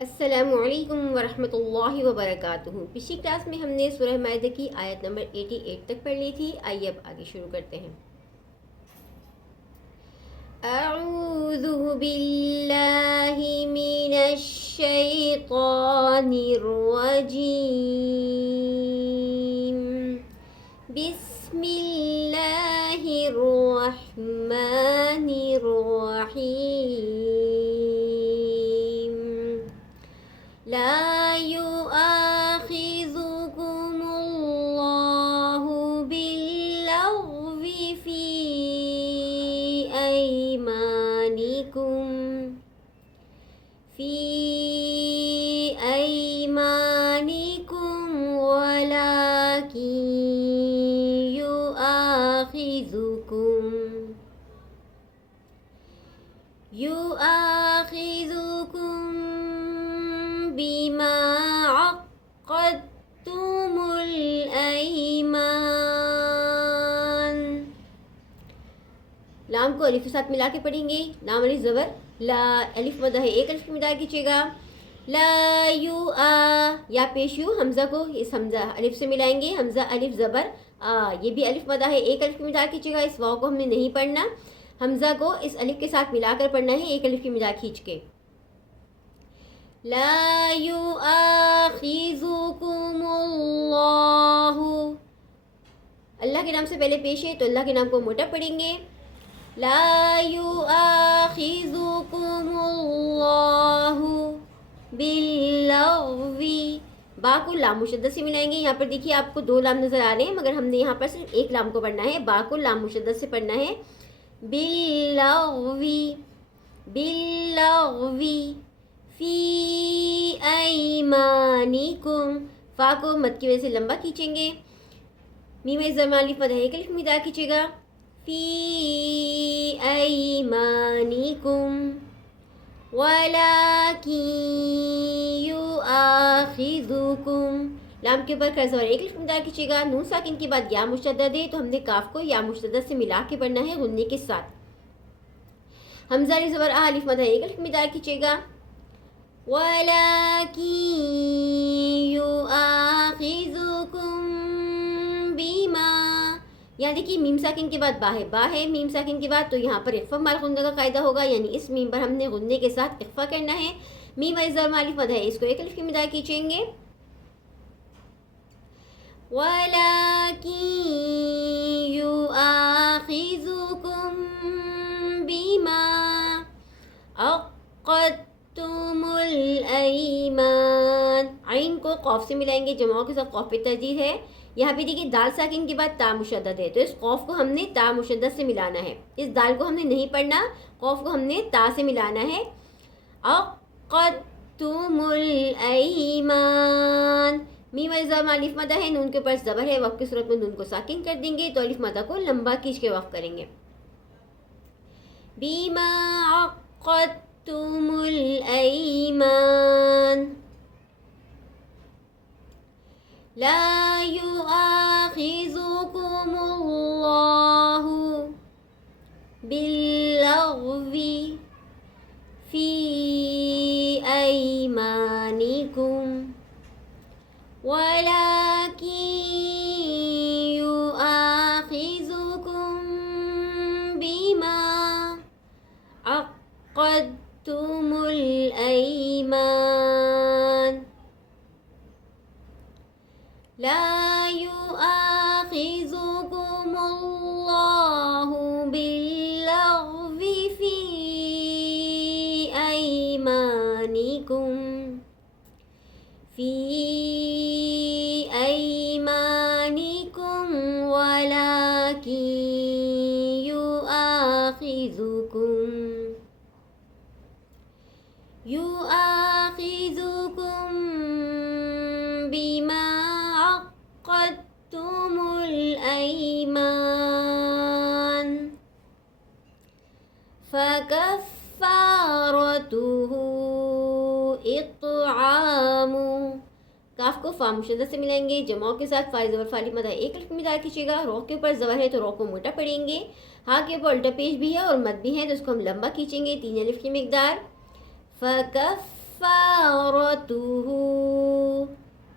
السلام علیکم ورحمۃ اللہ وبرکاتہ۔ پچھلی کلاس میں ہم نے سورہ مائدہ کی آیت نمبر 88 تک پڑھ لی تھی۔ آئیے اب آگے شروع کرتے ہیں۔ اعوذ باللہ من الشیطان الرجیم، بسم اللہ الرحمن الرحیم۔ لا يؤاخذكم الله باللغو في أيمانكم ولكن يؤاخذكم بما عقدتم الأيمان۔ لام کو الف کے ساتھ ملا کے پڑھیں گے۔ لام الف زبر لا، الف مدہ ہے، ایک الف کی مدہ کیجیے گا۔ لا یو آ، یا پیش یو، حمزہ کو اس حمزہ الف سے ملائیں گے۔ حمزہ الف زبر آ، یہ بھی الف مدہ ہے، ایک الف کی مدہ کیجیے گا۔ اس واو کو ہم نے نہیں پڑھنا، حمزہ کو اس الف کے ساتھ ملا کر پڑھنا ہے، ایک الف کی مدہ کھینچ کے۔ لا یؤاخذکم اللہ، اللہ کے نام سے پہلے پیش ہے تو اللہ کے نام کو موٹا پڑھیں گے۔ لا یؤاخذکم اللہ باللغو، با کو لام مشدد سے ملائیں گے۔ یہاں پر دیکھیے آپ کو دو لام نظر آ رہے ہیں، مگر ہم نے یہاں پر صرف ایک لام کو پڑھنا ہے، با کو لام مشدد سے پڑھنا ہے۔ باللغو، باللغو فی ایمانکم، فا کو مد کی وجہ سے لمبا کھینچیں گے۔ میم زمین الف مد ہے، ایک الف مدا کھینچے گا۔ فی ایمانکم وَلَكِنْ يُؤَاخِذُكُمْ، لام کے اوپر قرض اور ایک الف مدا کیجیے گا۔ نون ساکن کے بعد یا مشدد ہے تو ہم نے کاف کو یا مشدد سے ملا کے پڑھنا ہے غنّے کے ساتھ۔ حمزہ علی زبر آ، الف مدا ایک الف مدا کیجیے گا۔ وَلَكِنْ يُؤَاخِذُكُمْ بِمَا، یہاں دیکھیے میم ساکن کے بعد با ہے، با ہے میم ساکن کے بعد، تو یہاں پر اخفا مال غنہ کا قاعدہ ہوگا، یعنی اس میم پر ہم نے غنّے کے ساتھ اخفا کرنا ہے۔ میم زبر الف مد ہے، اس کو ایک الف کی مدا کیجیں گے۔ وَلَكِنْ يُؤَاخِذُكُمْ بِمَا عَقَّدتُّمُ الْأَيْمَانَ، عین کو قاف سے ملائیں گے، جمعوں کے ساتھ قاف پہ ترجیح ہے۔ یہاں پہ دیکھیے دال ساکن کے بعد تا مشدد ہے، تو اس قوف کو ہم نے تا مشدد سے ملانا ہے۔ اس دال کو ہم نے نہیں پڑھنا، قوف کو ہم نے تا سے ملانا ہے۔ عقدتم الایمان، میم زبر الف مدہ ہے، نون کے اوپر زبر ہے، وقف کی صورت میں نون کو ساکن کر دیں گے تو الف مدہ کو لمبا کھینچ کے وقف کریں گے۔ بما عقدتم الایمان، لا يؤاخذكم الله باللغو في أيمانكم ولكن يؤاخذكم بما عقدتم الأيمان، لا يؤاخذكم الله باللغو في أيمانكم ولكن يؤاخذكم بما عقدتم الأيمان فكفارته إطعام، کاف کو فا مشدد سے ملائیں گے، جمعوں کے ساتھ فا زبر فالی مدہ ایک الف مدا کیجیے گا۔ رو کے اوپر زبر ہے تو رو کو موٹا پڑھیں گے، ہاں کے اوپر الٹا پیش بھی ہے اور مد بھی ہے تو اس کو ہم لمبا کھینچیں گے، 3 الف کی مقدار۔ فکف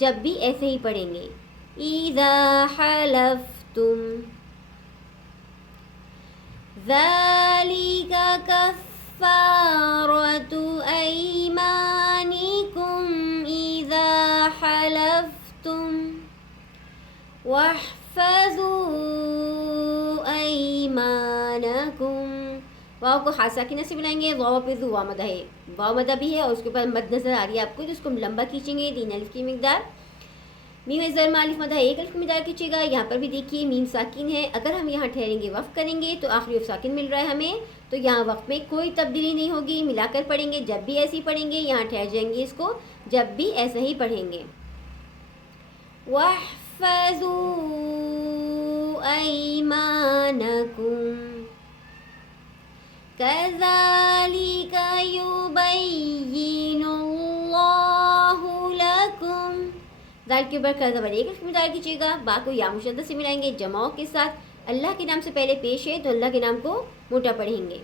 جب بھی ایسے ہی پڑھیں گے. اذا حلفتم ذلك كفارة أيمانكم إذا حلفتم واحفظوا أيمانكم. واو کو خاص ساکنہ سے ملائیں گے. واو پہ وا مدہ ہے, واو مدہ بھی ہے اور اس کے اوپر مد نظر آ رہی ہے آپ کو, تو اس کو لمبا کھینچیں گے 3 الف کی مقدار. میم زر میں الف مدہ 1 الف کی مقدار کھینچے گا. یہاں پر بھی دیکھیے میم ساکن ہے. اگر ہم یہاں ٹھہریں گے وقف کریں گے تو آخری حرف ساکن مل رہا ہے ہمیں, تو یہاں وقت میں کوئی تبدیلی نہیں ہوگی. ملا کر پڑھیں گے, جب بھی ایسے ہی پڑھیں گے. یہاں ٹھہر جائیں گے اس کو, جب بھی ایسا ہی پڑھیں گے. واحفظوا ایمانکم كذلك يبين الله لكم. دال کے اوپر کا زبر 1 الف مقدار کیجیے گا. با کو یا مشدد سے ملائیں گے جمع کے ساتھ. اللہ کے نام سے پہلے پیش ہے تو اللہ کے نام کو موٹا پڑھیں گے.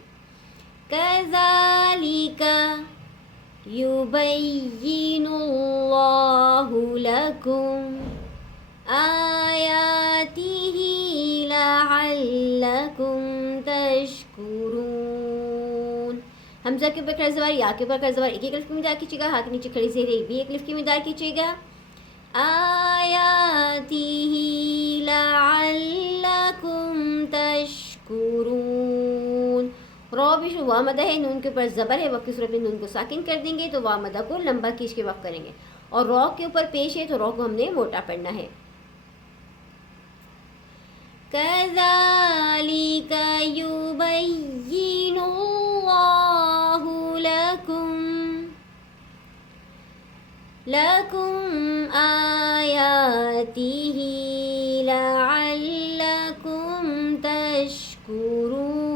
كذلك يبين الله لكم آياته لعلكم تشكرون. حمزہ کے اوپر کھڑا زبر, یا کے اوپر کھڑا زبر 1 الف کی مقدار کیجیے گا. ہاتھ کے نیچے کھڑی زیر بھی 1 الف کی مقدار کیجیے گا. آیاتہ لعلکم تشکرون. رو بھی وا مدہ ہے, نون کے اوپر زبر ہے, وقت کی صورت میں نون کو ساکن کر دیں گے تو وا مدہ کو لمبا کھینچ کے وقف کریں گے. اور رو کے اوپر پیش ہے تو رو کو ہم نے موٹا پڑھنا ہے. كذلك يبين الله لكم آياته لعلكم تشكرون.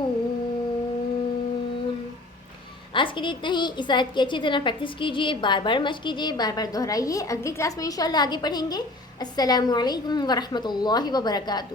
آج کے لیے اتنا ہی. اس آیت کی اچھی طرح پریکٹس کیجیے, بار بار مشق کیجیے, بار بار دہرائیے. اگلی کلاس میں انشاءاللہ آگے پڑھیں گے. السلام علیکم ورحمۃ اللہ وبرکاتہ.